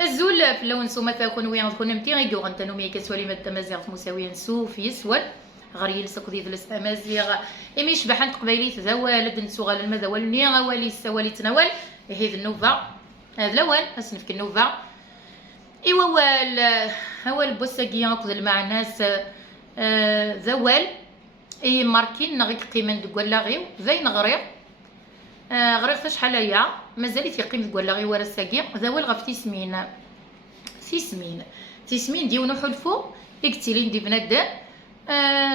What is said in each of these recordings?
الزول في اللون سوما فاكون وين كون متي غيقو غنتنو مي كسوالي مات تمازيغ مساويا سوف يسول غير يلسق ديال الامازيغ ايمي شبحان تقبايليت ذا والد نسوغال المذا والني غوالي السوالي تناول هذه النوفا هذا الاول اسنفك النوفا ايوا هو بوساكيا نقض مع ناس ذوال اي ماركين نغيك قيمه دكولا غيو زين غرير غرير شحال هي مازال تيقيم دكولا غيو ورا ساكي ذوال غف تيسمين ديونو حلفو اكتيلين دي بنادم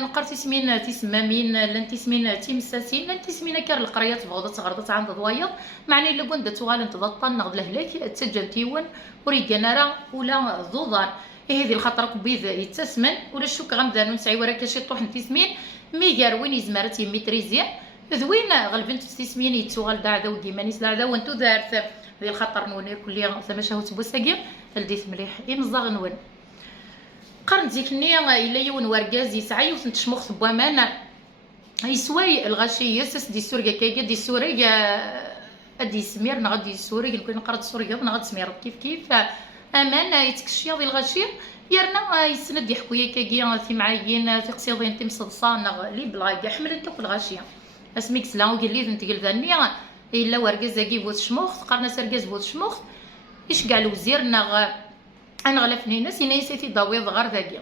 نقر تسمامين لان تسمين تيمساسين لان تسمين كار القريه تبغض تغرضت عند ضوايض معني الا كنت تغال تضطن نغد لهلاك تسجل تيون وريكان راه ولا ضوضان هذه الخطر كبيذ يتسمن ولا الشوك غمدانو نسعي ورا كاشي طوح تسمين ميغار وين يزمرت يميتريزيا ذوين غلبنت تسمين يتسوغال داعدا وديمانيس داعدا وانتو دارت هذه الخطر نوني كليا زعما شهوت بوساكي لديت مليح يمزاغ نون قرن ديكني الا يون وركاز يسعى وتنتشمخ بوامان يسوي الغاشي يسس دي سوريا كاكا دي سوريا ادي سمير نغدي سوريا نكون نقرا سوريا نغد سمير كيف امان يتكشي ديال الغاشي يرنا يسند يحكويا كاكيا في معايين في قصيدين تمصدصا نغ لي بلاكا حمل انت في الغاشيه اسميك سلا وقال لي انت قال ذاني الا وركاز كي بوت شموخ قرنا سركاز بوت شموخ ايش كاع الوزير نغ انا غلفني ناس ينايسيتي ضويض غير ذاكيا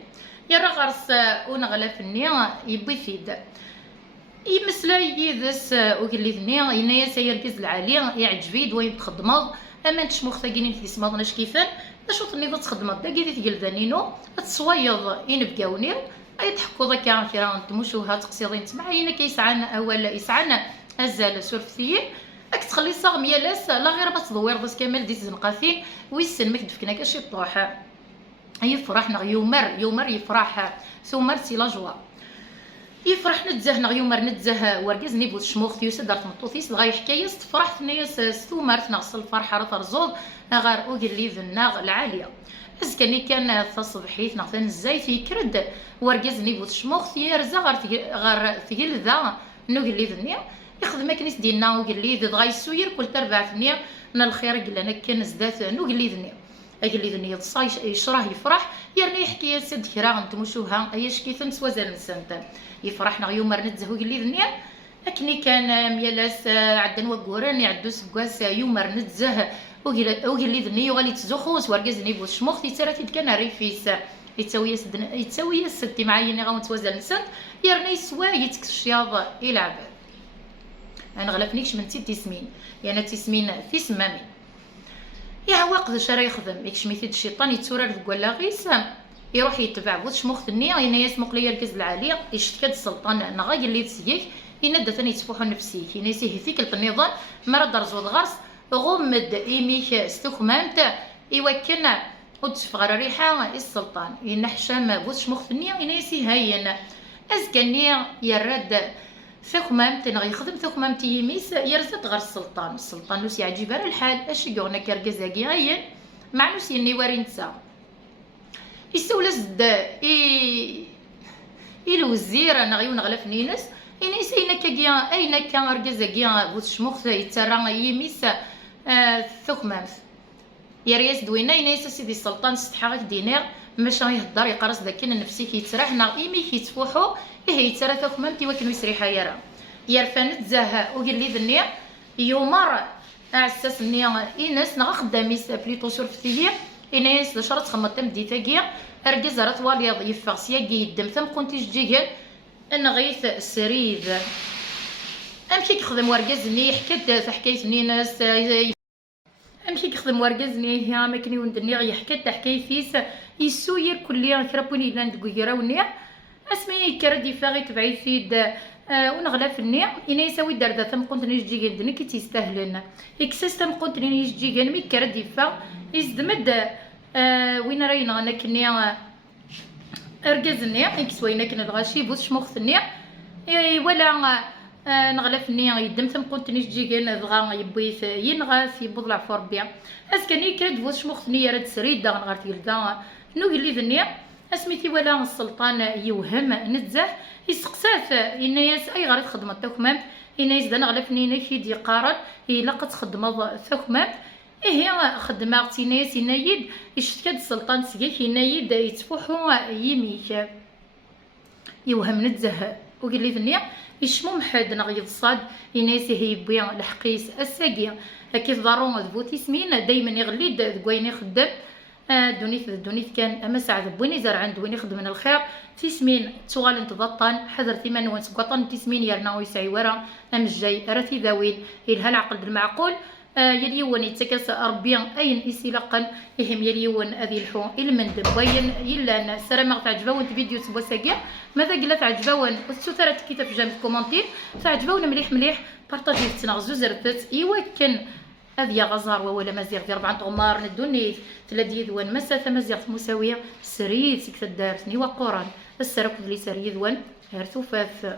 يرا غرس ونغلفني يبي فيد يمسلا يدس وقال لي ذني ينايس يركز العالي يعجبيد وين تخدمض اما تشموخ ثاقينين في سماضناش كيفان باش تني تخدمض داكي تقول ذانينو تصويض ينبقاوني اي تحكو ذاك فيران تمشوها تقصيضين تمعينا كيسعان ولا يسعان ازال سورفيين راك تخلي صاغ ميالاس لا غير ما تدوير بس كامل ديت زنقاثين ويسن ما كدفكنا كاشي طوح يفرح نغ يومر يفرح ثمر سي لا جوا يفرح نتزه نغ يومر نتزه وركز نيبوت شموخ يوسد دارت مطوطيس غاي حكايه تفرح نياس ثمر تنغص الفرحه راه ترزوض غير اوغل لي ذناغ العاليه بس كان تصبحيت نغ الزيت يكرد وركز نيبوت شموخ يرزا غير تقل ذا نوغل لي ذنيا يخدم كنيس ديالنا وقال لي دغا يسوير كل تربع ثنيا من الخير قال لنا كان زدات نو قال لي ذنيا قال لي ذنيا صاي يشراه يفرح يرني يحكي يا سيد كرا نتمشوها اياش كيف نسوازل نسنت يفرحنا يوم نتزه قال لي ذنيا لكني كان ميالاس عندنا وقورن يعدو سكواس يوم نتزه وقال لي ذنيا وغالي تزخوس وركزني بوش مخ تيتسراتي كان ريفيس يتسوي ستي معايا غا نتوازل نسنت يرني يسوا يتكشياض يلعب انا غلفنيكش من تسمين يعني تسمين في سمامي يا واقد اش راه يخدم يكشميتي الشيطان يتسورر ولا غيس يروح يتبع بوش مختني اين يسمق لي الكز العاليه يشتكى السلطان نغاي اللي تسيك يندا ثاني يتفوحوا نفسيك ينسيه فيك النظام مرض درزود غرس غمد ايميك استخمامت يوكلنا وتفغر ريحه السلطان ينحشم بوش مختني ينسي هاين ازكني يرد ثخمامت نغ يخدم ثخمامت يميس يرزد غير السلطان نوس يعجب راه الحال اش يقولنا كركزاكي غاين مع نوس يني واري نتا يسول زد الوزير انا غيون غلف نينس ينيس اين كان ركزاكي بوت شموخ يترى يميس ثخمامت يا رياس دوينا ينيس سيدي السلطان استحاغك دينار ماشي يهضر يقرص داك نفسي كيتسرح نا ايمي كيتفوحو يتسرى ثخمامتي وكنو يسريحا يرا يرفان تزاها وقال لي ذني يومر اساس ني انس نغا خداميس بليطو شرفتيه انس شرط خمط مديتاكيا اركز راه تواليض يفغ سياكي يدم ثم كنت جيجل ان غيث سريد امشي كيخدم وركزني حكيت حكايتني ناس امشي كيخدم وركزني ها ما كني وندني غي حكيت حكايتيس يسوير كليا كرابوني لان دكويراوني اسمي كردي فاغي تبعي فيد ونغلا فني انا يساوي دردا ثم كنت نجي عندنا كي تيستاهلن اكسس ثم كنت نجي عندنا مي كردي فا يزدمد وين راينا انا كني اركزني كسوينا كنا الغاشي بوش مختني ولا نغلا فني يدم ثم كنت نجي عندنا دغا يبويث ينغاس يبوض العفور بيا اسكني كرد بوش مختني رد سريد غارت يلدا نو اللي ذني اسميتي ولا السلطان يوهم نتزه يسقساف الناس اي غير خدمت ثكمام الناس دا نغلفني نكيد يقارن الا قد خدمت ثكمام إيه خدمة تينايا سينايد يشتكد السلطان سيك ينايد يتفوحو يميك يوهم نتزه وقال لي ذنيا يشمو محد نغي الصاد يناسي هي بيان الحقيس الساقي كيف ضروري ذبوتي سمين دايما يغلي ذكوين يخدم دونيت كان اما سعد بويني زرع دوين يخدم من الخير تسمين تغال انت بطان حذر ثمان وانت بطان تسمين يرنا ويسعي ورا ام الجاي رثي ذاوين يلها العقل المعقول يليون يتكاس ربي اين اسيلقن يهم يليون اذي الحو المندب وين يلا سلام تعجبون فيديو تبوا ساقيا ماذا قلت تعجبون السوثرات كتاب في جامع الكومنتير تعجبون مليح بارطاجي تنغزو رفت ايوا كان هذه غزار ولا مزيغ ديال 4 طمار ندونيت 3 يذوان مسافه مزيغ مساويه سريت سكت دارتني وقران السرك اللي سري يذوان هرتو فاف